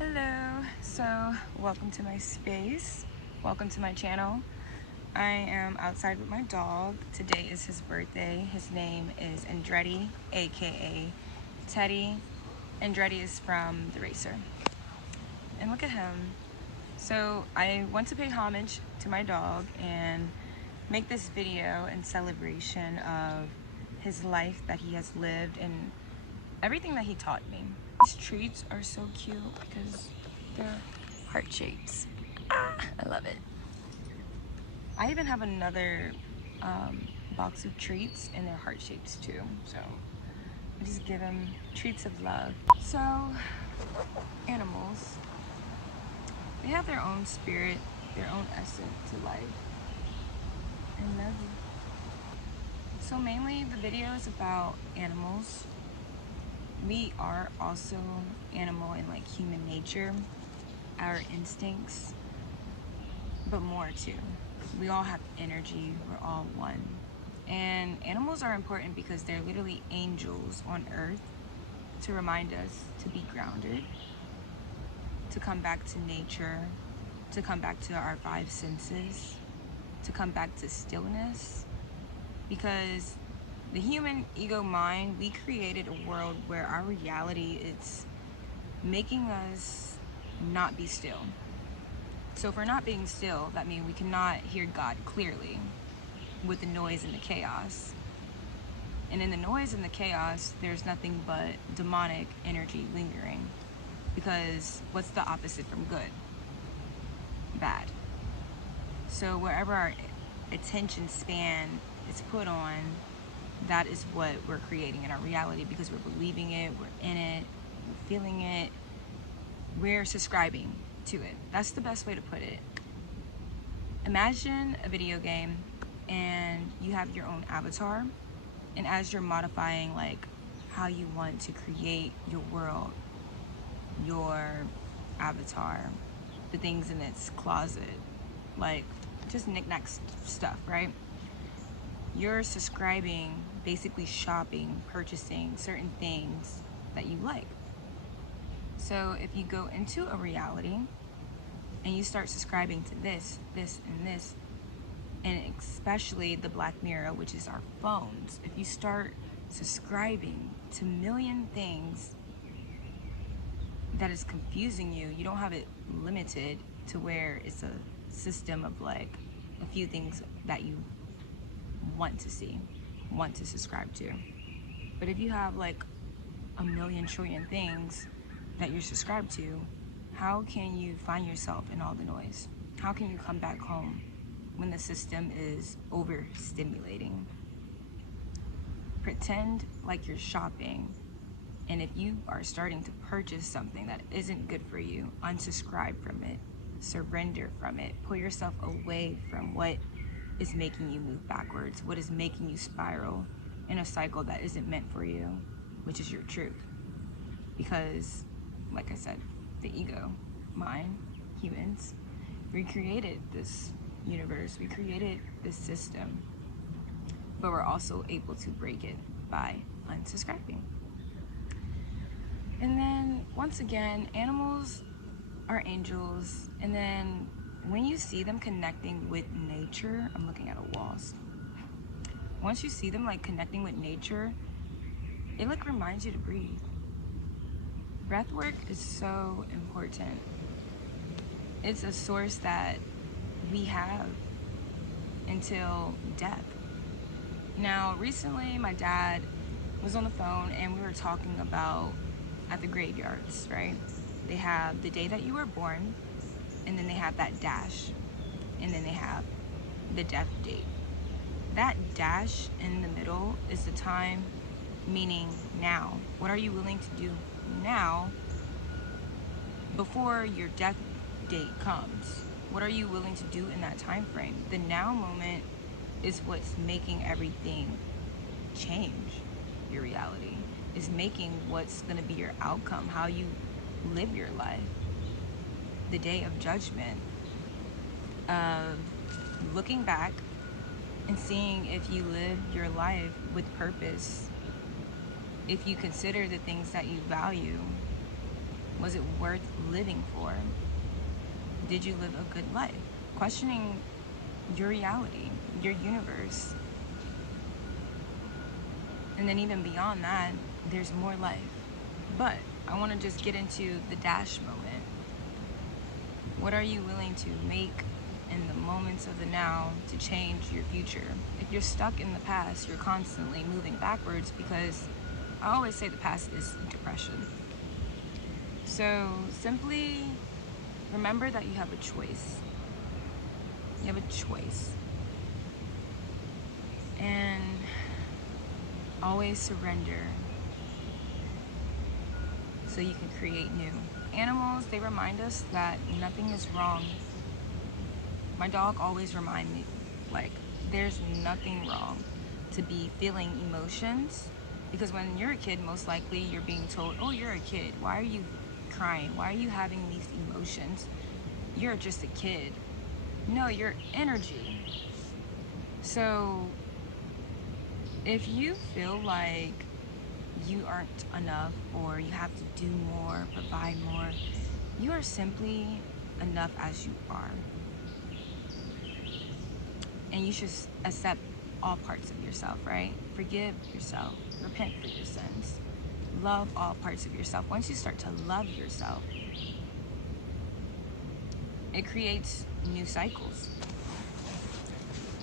Hello, so welcome to my space, welcome to my channel. I am outside with my dog. Today is his birthday. His name is Andretti, aka Teddy. Andretti is from The Racer. And look at him. So I want to pay homage to my dog and make this video in celebration of his life that he has lived and everything that he taught me. These treats are so cute because they're heart shapes. I love it. I even have another box of treats and they're heart shapes too. So I just give him treats of love. So animals, they have their own spirit, their own essence to life. And love you. So mainly the video is about animals. We are also animal in like human nature, our instincts, but more too. We all have energy, we're all one. And animals are important because they're literally angels on earth to remind us to be grounded, to come back to nature, to come back to our five senses, to come back to stillness. Because the human ego mind, we created a world where our reality is making us not be still. So if we're not being still, that means we cannot hear God clearly with the noise and the chaos. And in the noise and the chaos, there's nothing but demonic energy lingering. Because what's the opposite from good? Bad. So wherever our attention span is put on, that is what we're creating in our reality, because we're believing it, we're in it, we're feeling it, we're subscribing to it. That's the best way to put it. Imagine a video game and you have your own avatar, and as you're modifying like how you want to create your world, your avatar, the things in its closet, like just knick-knack stuff, right? You're subscribing, basically shopping, purchasing certain things that you like. So if you go into a reality and you start subscribing to this, and this, and especially the Black Mirror, which is our phones, if you start subscribing to a million things that is confusing you, you don't have it limited to where it's a system of like a few things that you want to see, want to subscribe to. But if you have like a million trillion things that you're subscribed to, how can you find yourself in all the noise? How can you come back home when the system is overstimulating? Pretend like you're shopping, and if you are starting to purchase something that isn't good for you, unsubscribe from it, surrender from it, pull yourself away from what is making you move backwards, what is making you spiral in a cycle that isn't meant for you, which is your truth. Because, like I said, the ego, mind, humans, we created this universe, we created this system, but we're also able to break it by unsubscribing. And then, once again, animals are angels, and then when you see them connecting with nature, I'm looking at a wall. Once you see them like connecting with nature, it like reminds you to breathe. Breath work is so important. It's a source that we have until death. Now, recently my dad was on the phone and we were talking about at the graveyards, right? They have the day that you were born, and then they have that dash, and then they have the death date. That dash in the middle is the time, meaning now. What are you willing to do now before your death date comes? What are you willing to do in that time frame? The now moment is what's making everything change. Your reality is making what's going to be your outcome, how you live your life. The day of judgment, of looking back and seeing if you live your life with purpose, if you consider the things that you value, Was it worth living for? Did you live a good life? Questioning your reality, your universe. And then even beyond that, there's more life. But I want to just get into the dash moment. What are you willing to make in the moments of the now to change your future? If you're stuck in the past, you're constantly moving backwards, because I always say the past is depression. So simply remember that you have a choice. You have a choice. And always surrender so you can create new. Animals, they remind us that nothing is wrong. My dog always reminds me, like, there's nothing wrong to be feeling emotions, because when you're a kid, most likely you're being told, oh, you're a kid, why are you crying? Why are you having these emotions? You're just a kid. No, you're energy. So if you feel like you aren't enough, or you have to do more, provide more, you are simply enough as you are. And you should accept all parts of yourself, right? Forgive yourself, repent for your sins, love all parts of yourself. Once you start to love yourself, it creates new cycles.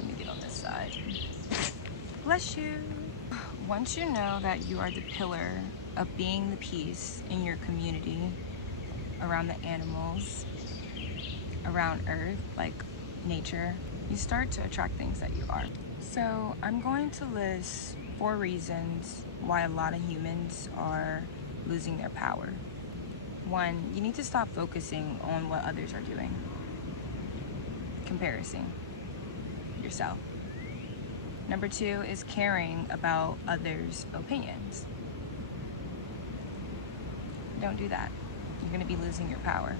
Let me get on this side. Bless you. Once you know that you are the pillar of being the peace in your community, around the animals, around earth, like nature, you start to attract things that you are. So I'm going to list 4 reasons why a lot of humans are losing their power. 1, you need to stop focusing on what others are doing. Comparison yourself. Number 2 is caring about others' opinions. Don't do that. You're going to be losing your power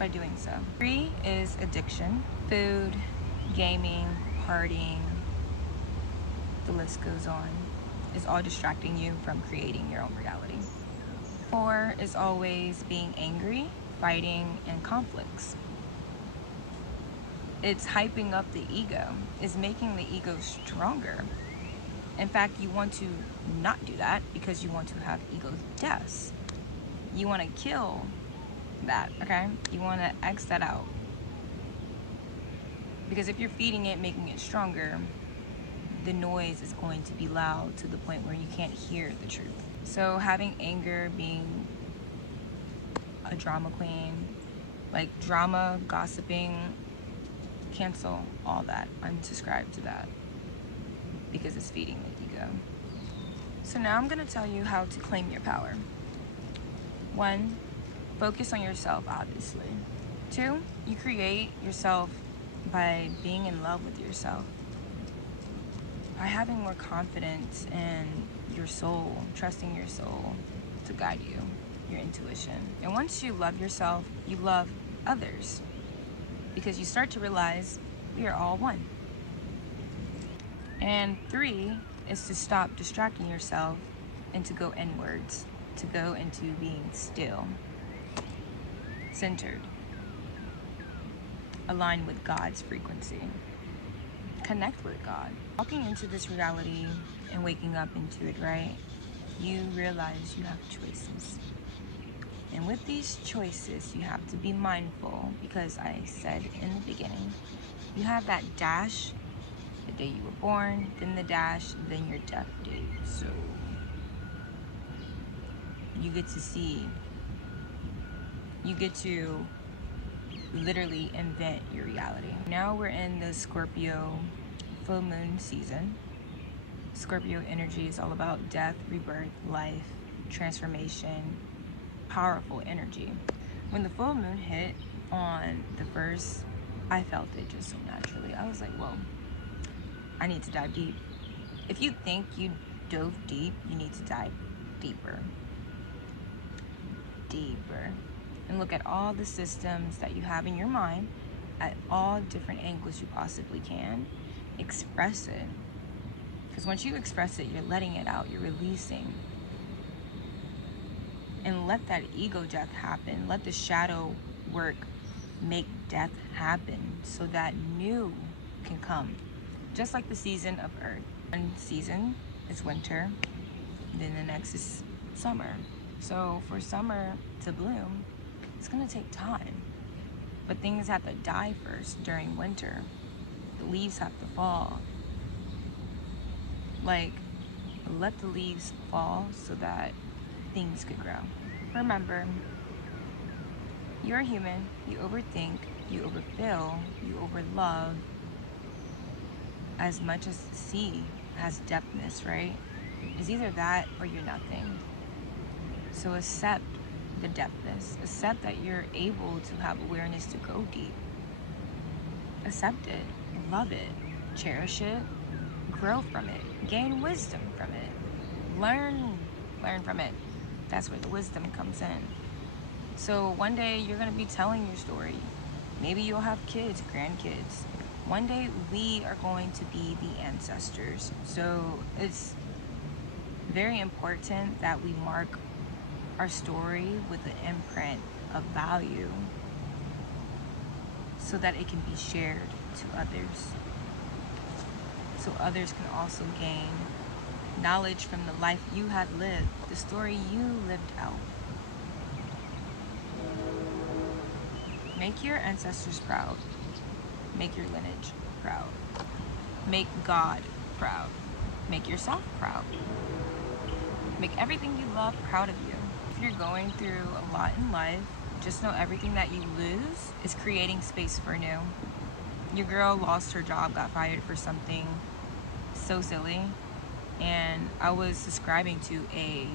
by doing so. 3 is addiction. Food, gaming, partying, the list goes on. It's all distracting you from creating your own reality. 4 is always being angry, fighting, and conflicts. It's hyping up the ego. It's making the ego stronger. In fact, you want to not do that because you want to have ego deaths. You want to kill that, okay? You want to X that out. Because if you're feeding it, making it stronger, the noise is going to be loud to the point where you can't hear the truth. So having anger, being a drama queen, like drama, gossiping, cancel all that. Unsubscribe to that because it's feeding the ego. So now I'm going to tell you how to claim your power. 1, focus on yourself, obviously. 2, you create yourself by being in love with yourself, by having more confidence in your soul, trusting your soul to guide you, your intuition. And once you love yourself, you love others, because you start to realize we are all one. And 3 is to stop distracting yourself and to go inwards, to go into being still, centered, aligned with God's frequency. Connect with God. Walking into this reality and waking up into it, right? You realize you have choices. And with these choices, you have to be mindful, because I said in the beginning, you have that dash, the day you were born, then the dash, then your death date. So you get to see, you get to literally invent your reality. Now we're in the Scorpio full moon season. Scorpio energy is all about death, rebirth, life, transformation, powerful energy. When the full moon hit on the 1st, I felt it just so naturally. I was like, whoa, I need to dive deep. If you think you dove deep, you need to dive deeper. Deeper. And look at all the systems that you have in your mind at all different angles you possibly can. Express it. Because once you express it, you're letting it out, you're releasing. and let that ego death happen. Let the shadow work make death happen so that new can come. Just like the season of Earth. One season is winter, then the next is summer. So for summer to bloom, it's gonna take time. But things have to die first during winter. The leaves have to fall. Like, let the leaves fall so that things could grow. Remember, you're a human. You overthink, you overfill, you overlove. As much as the sea has depthness, right? It's either that or you're nothing. So accept the depthness. Accept that you're able to have awareness to go deep. Accept it. Love it. Cherish it. Grow from it. Gain wisdom from it. Learn from it. That's where the wisdom comes in. So one day you're going to be telling your story. Maybe you'll have kids, grandkids. One day we are going to be the ancestors. So it's very important that we mark our story with an imprint of value so that it can be shared to others. So others can also gain knowledge from the life you had lived, the story you lived out. Make your ancestors proud. Make your lineage proud. Make God proud. Make yourself proud. Make everything you love proud of you. If you're going through a lot in life, just know everything that you lose is creating space for new. Your girl lost her job, got fired for something so silly, and I was subscribing to a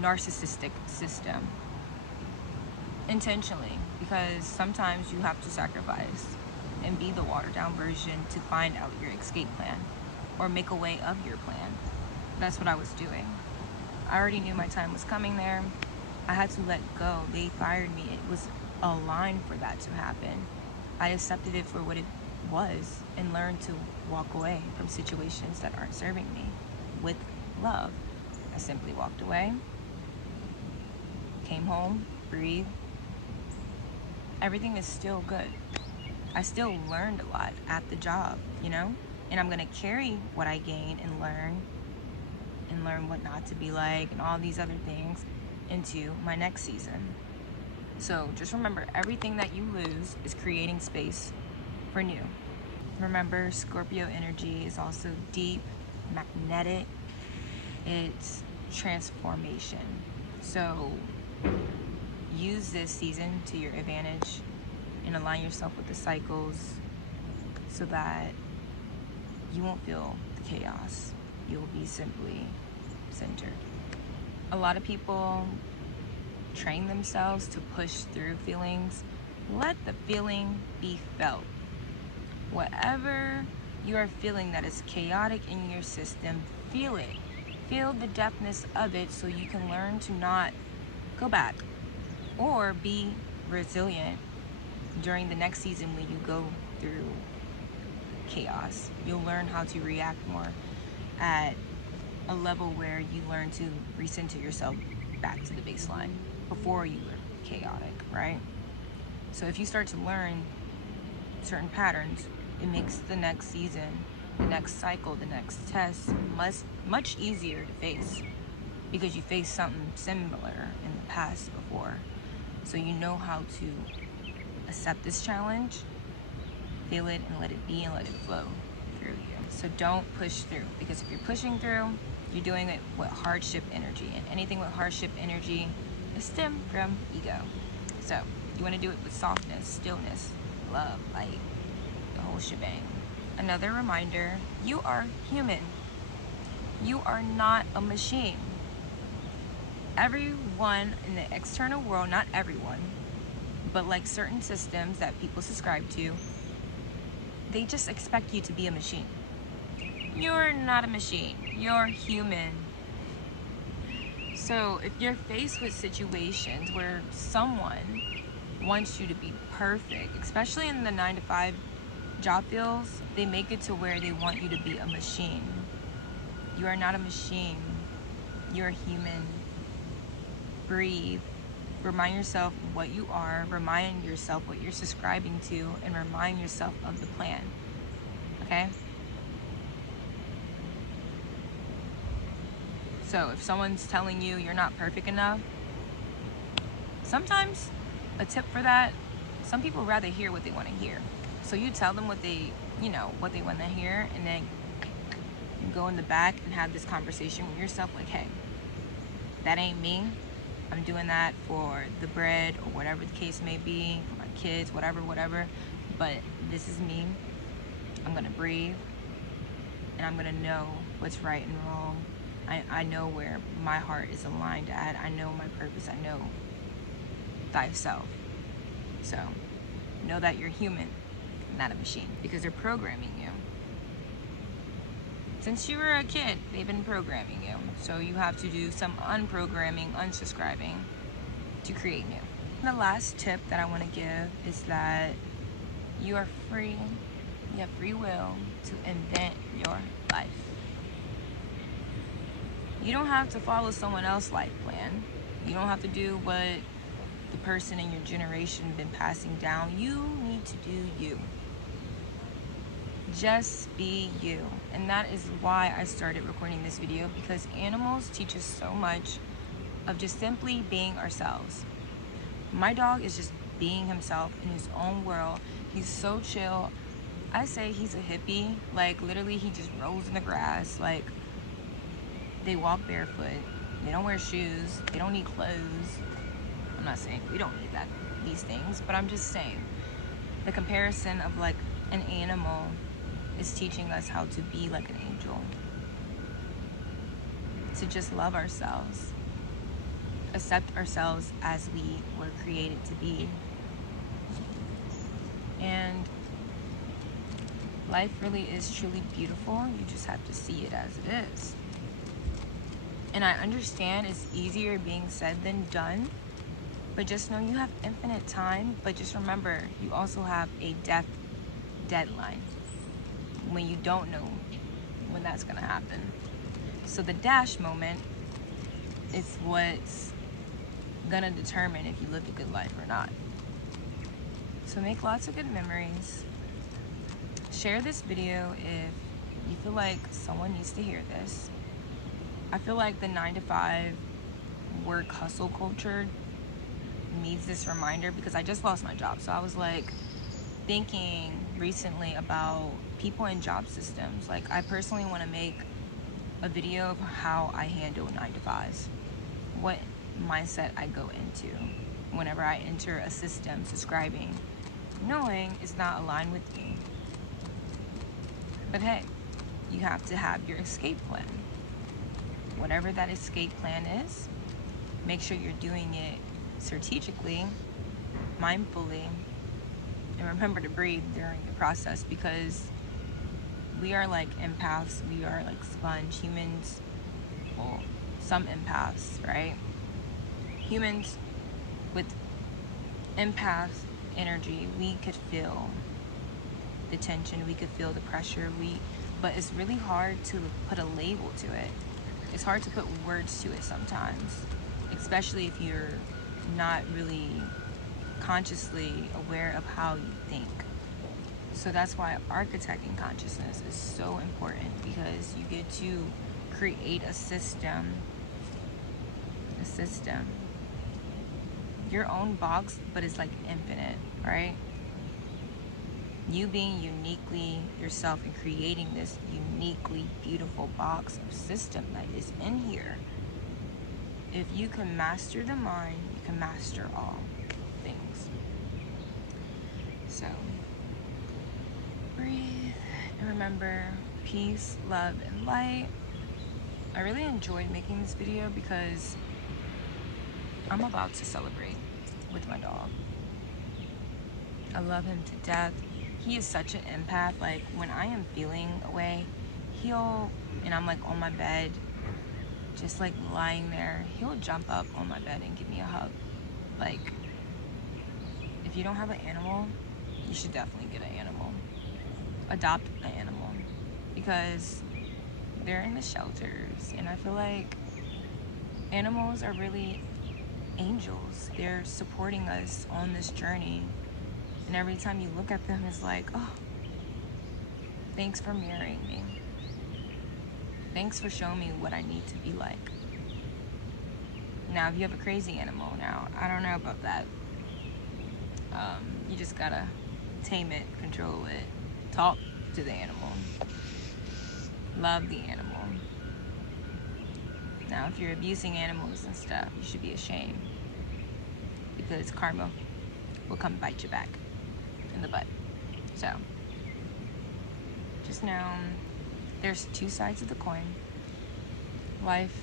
narcissistic system intentionally, because sometimes you have to sacrifice and be the watered down version to find out your escape plan or make a way of your plan. That's what I was doing. I already knew my time was coming there. I had to let go. They fired me. It was a line for that to happen. I accepted it for what it was and learned to walk away from situations that aren't serving me with love. I simply walked away, came home, breathed. Everything is still good. I still learned a lot at the job, you know? And I'm gonna carry what I gain and learn what not to be like and all these other things into my next season. So just remember, everything that you lose is creating space for new. Remember, Scorpio energy is also deep, magnetic. It's transformation. So use this season to your advantage and align yourself with the cycles so that you won't feel the chaos. You'll be simply centered. A lot of people train themselves to push through feelings. Let the feeling be felt. Whatever you are feeling that is chaotic in your system, feel it. Feel the depthness of it so you can learn to not go back or be resilient during the next season when you go through chaos. You'll learn how to react more at a level where you learn to recenter yourself back to the baseline before you were chaotic, right? So if you start to learn certain patterns, it makes the next season, the next cycle, the next test much easier to face because you faced something similar in the past before. So you know how to accept this challenge, feel it, and let it be and let it flow through you. So don't push through, because if you're pushing through, you're doing it with hardship energy, and anything with hardship energy is stemmed from ego. So you want to do it with softness, stillness, love, light, the whole shebang. Another reminder, you are human. You are not a machine. Everyone in the external world, not everyone, but like certain systems that people subscribe to, they just expect you to be a machine. You're not a machine. You're human. So if you're faced with situations where someone wants you to be perfect, especially in the 9-to-5 job fields, they make it to where they want you to be a machine. You are not a machine. You're human. breathe, remind yourself what you are, remind yourself what you're subscribing to, and remind yourself of the plan. Okay? So if someone's telling you you're not perfect enough, sometimes a tip for that, some people rather hear what they want to hear. So you tell them what they want to hear, and then you go in the back and have this conversation with yourself like, hey, that ain't me. I'm doing that for the bread or whatever the case may be, for my kids, whatever. But this is me. I'm going to breathe, and I'm going to know what's right and wrong. I know where my heart is aligned at. I know my purpose. I know thyself. So know that you're human, not a machine, because they're programming you. Since you were a kid, they've been programming you. So you have to do some unprogramming, unsubscribing to create new. And the last tip that I want to give is that you are free. You have free will to invent your life. You don't have to follow someone else's life plan. You don't have to do what the person in your generation been passing down. You need to do you. Just be you. And that is why I started recording this video, because animals teach us so much of just simply being ourselves. My dog is just being himself in his own world. He's so chill. I say he's a hippie. Like, literally, he just rolls in the grass. Like, they walk barefoot. They don't wear shoes. They don't need clothes. I'm not saying we don't need these things, but I'm just saying the comparison of like an animal is teaching us how to be like an angel, to just love ourselves, accept ourselves as we were created to be. And life really is truly beautiful. You just have to see it as it is. And I understand it's easier being said than done, but just know you have infinite time. But just remember, you also have a death deadline when you don't know when that's gonna happen. So the dash moment is what's gonna determine if you live a good life or not. So make lots of good memories. Share this video if you feel like someone needs to hear this. I feel like the 9-to-5 work hustle culture needs this reminder, because I just lost my job. So I was like thinking recently about people in job systems. Like, I personally want to make a video of how I handle 9-to-5s, what mindset I go into whenever I enter a system, subscribing, knowing it's not aligned with me. But hey, you have to have your escape plan. Whatever that escape plan is, make sure you're doing it strategically, mindfully, and remember to breathe during the process, because we are like empaths. We are like sponge humans. Well, some empaths, right? Humans with empath energy, we could feel the tension, we could feel the pressure, but it's really hard to put a label to it. It's hard to put words to it sometimes, especially if you're not really consciously aware of how you think. So that's why architecting consciousness is so important, because you get to create a system, your own box, but it's like infinite, right? You being uniquely yourself and creating this uniquely beautiful box of system that is in here. If you can master the mind, you can master all things. So breathe and remember, peace, love, and light. I really enjoyed making this video because I'm about to celebrate with my dog. I love him to death. He is such an empath. Like, when I am feeling away, and I'm like on my bed, just like lying there, he'll jump up on my bed and give me a hug. Like, if you don't have an animal, you should definitely get an animal. Adopt an animal, because they're in the shelters, and I feel like animals are really angels. They're supporting us on this journey. And every time you look at them, it's like, oh, thanks for mirroring me. Thanks for showing me what I need to be like. Now, if you have a crazy animal, now, I don't know about that. You just gotta tame it, control it, talk to the animal, love the animal. Now, if you're abusing animals and stuff, you should be ashamed, because karma will come bite you back in the butt. So, just know there's two sides of the coin. Life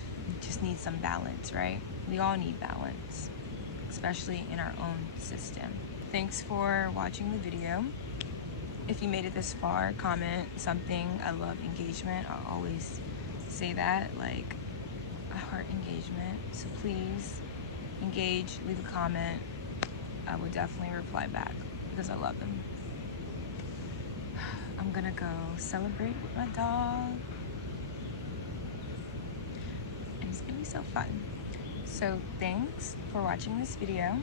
just needs some balance, right? We all need balance, especially in our own system. Thanks for watching the video. If you made it this far, comment something. I love engagement. I always say that, like, I heart engagement. So please engage, leave a comment. I will definitely reply back because I love them. I'm gonna go celebrate with my dog. And it's gonna be so fun. So thanks for watching this video.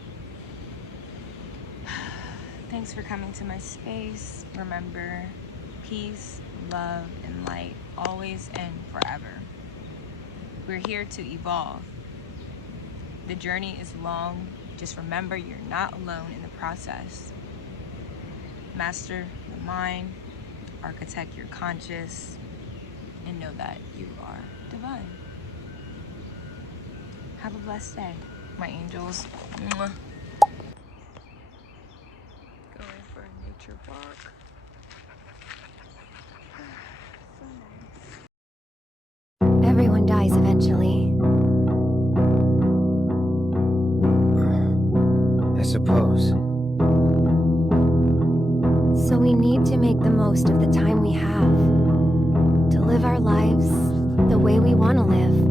Thanks for coming to my space. Remember, peace, love, and light, always and forever. We're here to evolve. The journey is long. Just remember, you're not alone in the process. Master the mind, architect your conscious, and know that you are divine. Have a blessed day, my angels. Mwah. Going for a nature walk. So nice. Everyone dies eventually. I suppose. So we need to make the most of the time we have to live our lives the way we want to live.